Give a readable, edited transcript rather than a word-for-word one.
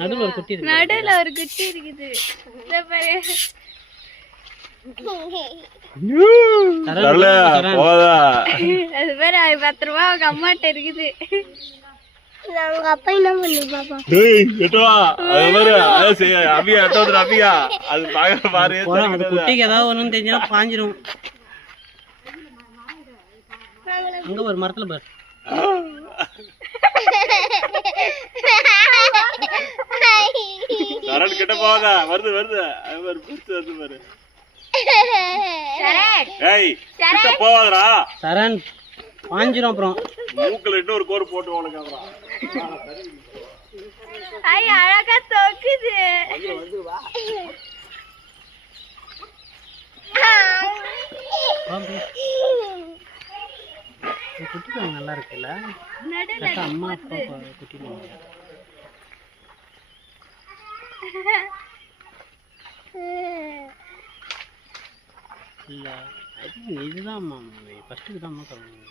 நடுவுல ஒரு குட்டி இருக்குது. அது பேரு 10 ரூபா அவங்க அம்மாட்ட இருக்குது. அவங்க அப்பா என்ன பண்ணு பாப்பா குட்டிக்கு ஏதாவது ஒண்ணும் தெரிஞ்சா பாஞ்சிரும். அங்க ஒரு மரத்துல பாரு. சரண் கிட்ட போகாத. வருது வருது அது பாரு புடிச்சு வருது பாரு. சரண் ஏய் கிட்ட போகாதடா. சரண் பாஞ்சிரும். அப்புறம் மூக்குல இன்னொரு கோடு போட்டு உனக்கு அப்புறம். ஐ அழகா தோக்குது. வந்து வா. குட்டி நல்லா இருக்குல்ல. அம்மா அப்பா குட்டி இல்ல இதுதான் ஃபர்ஸ்ட்டுக்கு தான் அம்மா சொல்லுங்க.